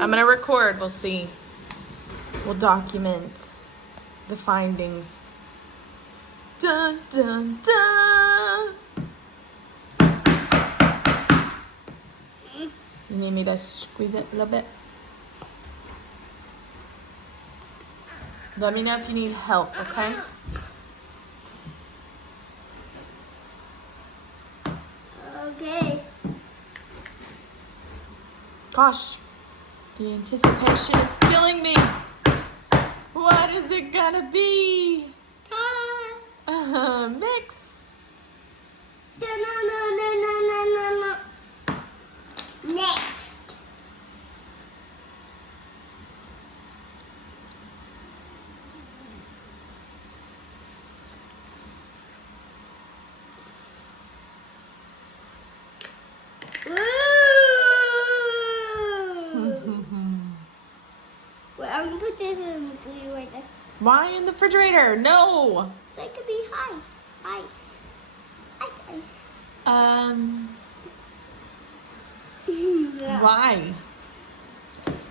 I'm gonna record. We'll see. We'll document the findings. Dun dun dun. You need me to squeeze it a little bit? Let me know if you need help, okay? Okay. Gosh, the anticipation is killing me. What is it gonna be? Mix. No. Next. Wait, I'm gonna put this in the refrigerator. Why in the refrigerator? No. So it could be ice. Why?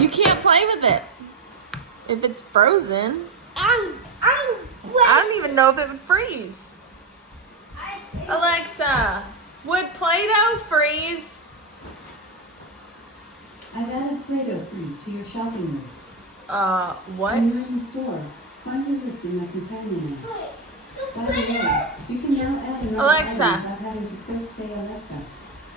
You can't play with it if it's frozen. I don't even know if it would freeze. Alexa, would Play-Doh freeze? I've added Playdoh freeze to your shopping list. What? When you're in the store, find your list in my companion app. By the way, you can now add another Alexa. item without having to first say Alexa.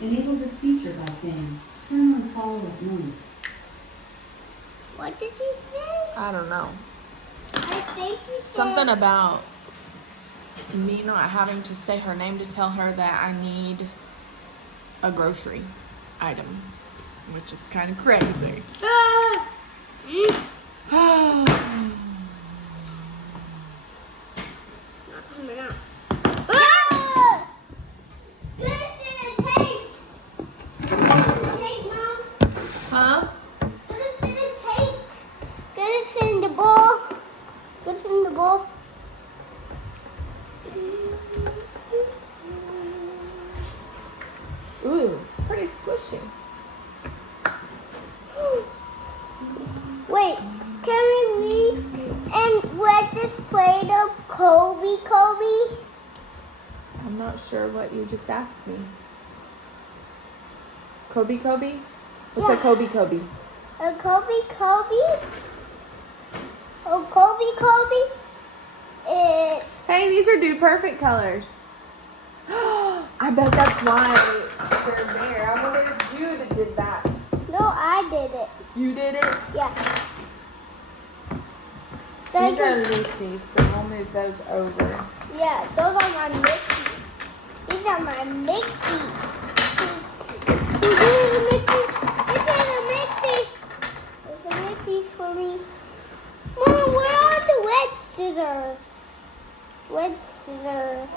Enable this feature by saying, turn on follow-up mode. What did you say? I don't know. I think you said Something about me not having to say her name to tell her that I need a grocery item, which is kind of crazy. Not coming out. Get it in the tape. Get it in the tape, Mom. Huh? Get it in the tape. Get it in the bowl. Get it in the bowl. Ooh, it's pretty squishy. Wait, can we leave and let this Play-Doh Kobe? I'm not sure what you just asked me. Kobe? What's a Yeah. Kobe? A Kobe? Oh, Kobe? It's... Hey, these are Dude Perfect colors. I bet that's why they're there. I wonder if Jude did that. No, I did it. You did it? Yeah. These are Lucy's, so we'll move those over. Yeah, those are my Mickey's. These are my Mickey's. This is a Mickey. There's a Mickey's for me. Mom, where are the wet scissors? Where's that?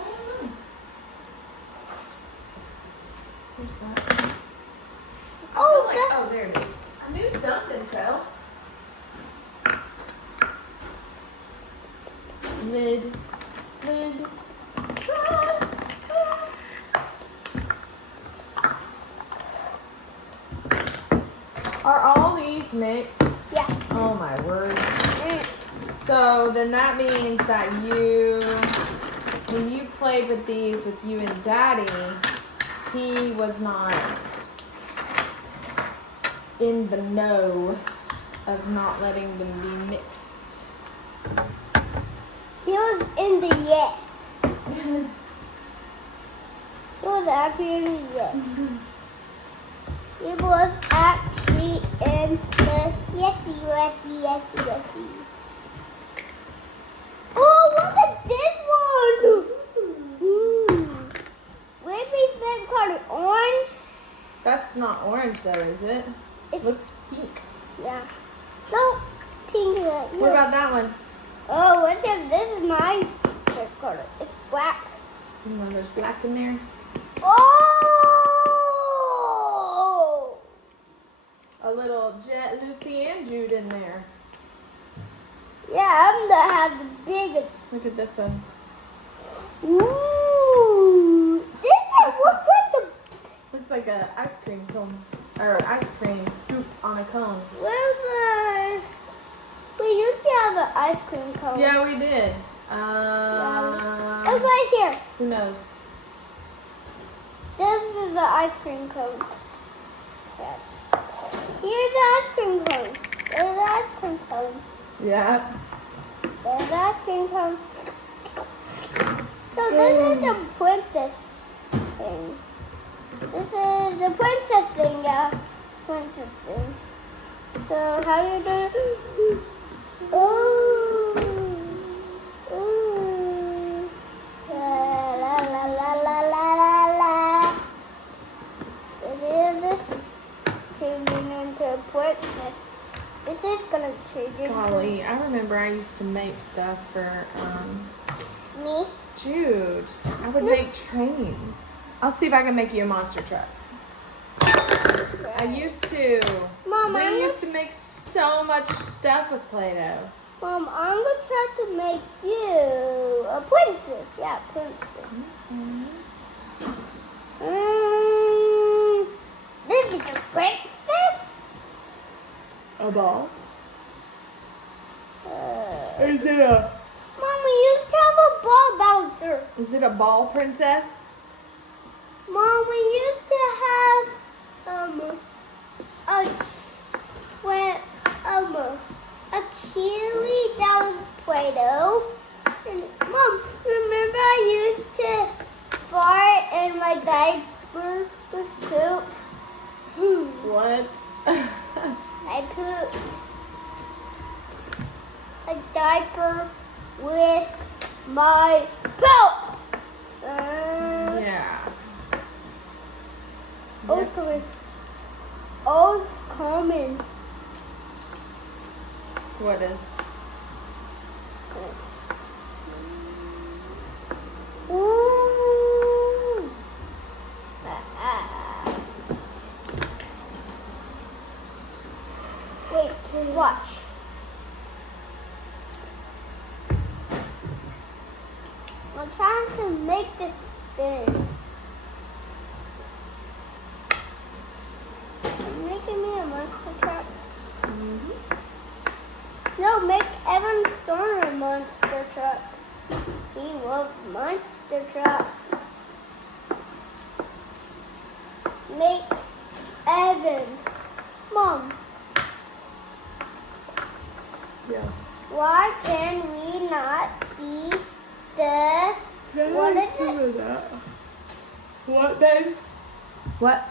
Oh, there it is. I knew something fell. Lid. Are all these mixed? Yeah. Oh my word. So then that means that when you played with these with you and Daddy, he was not in the know of not letting them be mixed. He was in the yes. He was actually in the yes. He was actually in the yesy. Oh, look at this one! Ooh. Maybe that called orange. That's not orange though, is it? It looks pink. Yeah. No, pink. What about that one? Oh, what's this? This is my favorite color. It's black. There's black in there. Oh! A little Jett, Lucy, and Jude in there. Yeah, I'm gonna have the biggest. Look at this one. Ooh! This looks like Looks like an ice cream cone. or ice cream scooped on a cone. Where's the? We used to have an ice cream cone. Yeah, we did. It's right here. Who knows? This is the ice cream cone. Here's the ice cream cone. There's the ice cream cone. Yeah. There's the ice cream cone. So this is the princess thing. This is the princess thing, yeah. Princess thing. So how do you do it? Oh. Ooh. La la la la la la la. This is changing into a princess. This is gonna change into Golly, I remember I used to make stuff for me. Jude. I would make trains. I'll see if I can make you a monster truck. I used to. Mom, We used to make so much stuff with Play-Doh. Mom, I'm gonna try to make you a princess. Yeah, princess. This is a princess? A ball? Uh, Is it a? Mom, we used to have a ball bouncer. Is it a ball princess? Mom, we used to have a kiwi that was Play-Doh. And Mom, remember I used to fart and my diaper was poop? What? I pooped a diaper with my poop. Yeah. Oh, it's coming. Oh, it's coming. What is? Ooh. Wait, watch. I'm trying to make this spin. You're making me a monster truck. No, make Evan Storm a monster truck. He loves monster trucks. Make Evan. Mom, Yeah. why can we not see the... What is it? That. What, babe? What?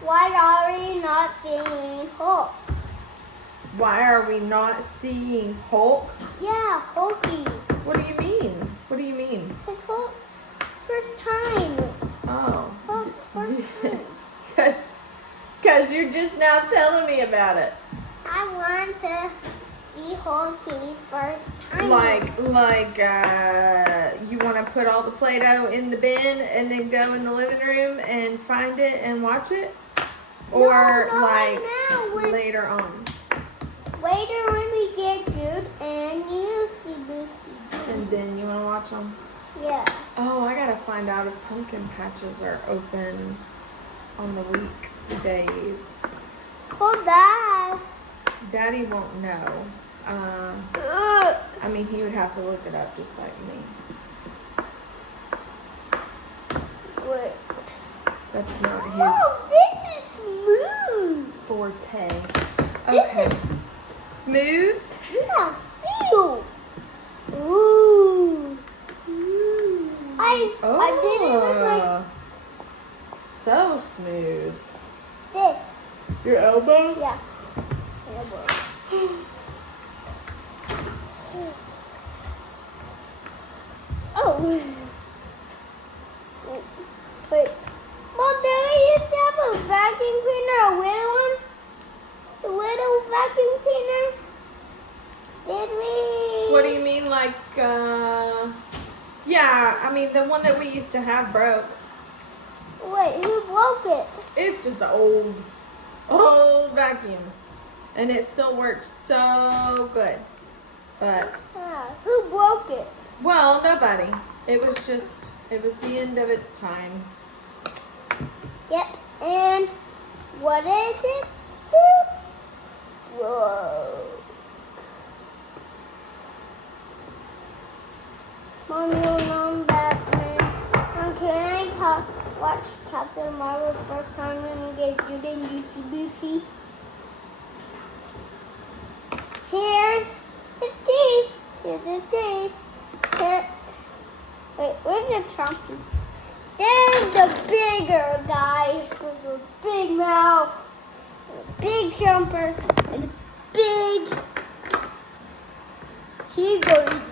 Why are we not seeing Hulk? Why are we not seeing Hulk? Yeah, Hulky. What do you mean? What do you mean? It's Hulk's first time. Oh. Hulk's first time. Because you're just now telling me about it. I want to see Hulky's first time. You want to put all the Play-Doh in the bin and then go in the living room and find it and watch it? Or No, like right now. later on? Later when we get Jude and you see Lucy. And then you want to watch them? Yeah. Oh, I gotta find out if pumpkin patches are open on the weekdays. Hold that. Daddy won't know. I mean, he would have to look it up just like me. Wait. That's not his Oh, this is smooth. forte. Okay. Smooth? Yeah, feel. Ooh. I did it with my So smooth. this. Your elbow? Yeah. Oh. Wait. Mom, did we used to have a vacuum cleaner, a little one? The little vacuum cleaner? Did we? What do you mean, like, yeah, I mean, the one that we used to have broke. Wait, who broke it? It's just an old vacuum. And it still works so good. But, Who broke it? well, nobody. It was the end of its time. Yep. And what is it? Whoa. Mommy, I'm Batman. Can I watch Captain Marvel first time and get Judy Lucy Boofy? Here's his teeth. Here's his teeth. Wait, where's the champion? There's the bigger guy with a big mouth, a big jumper, and a big. He's going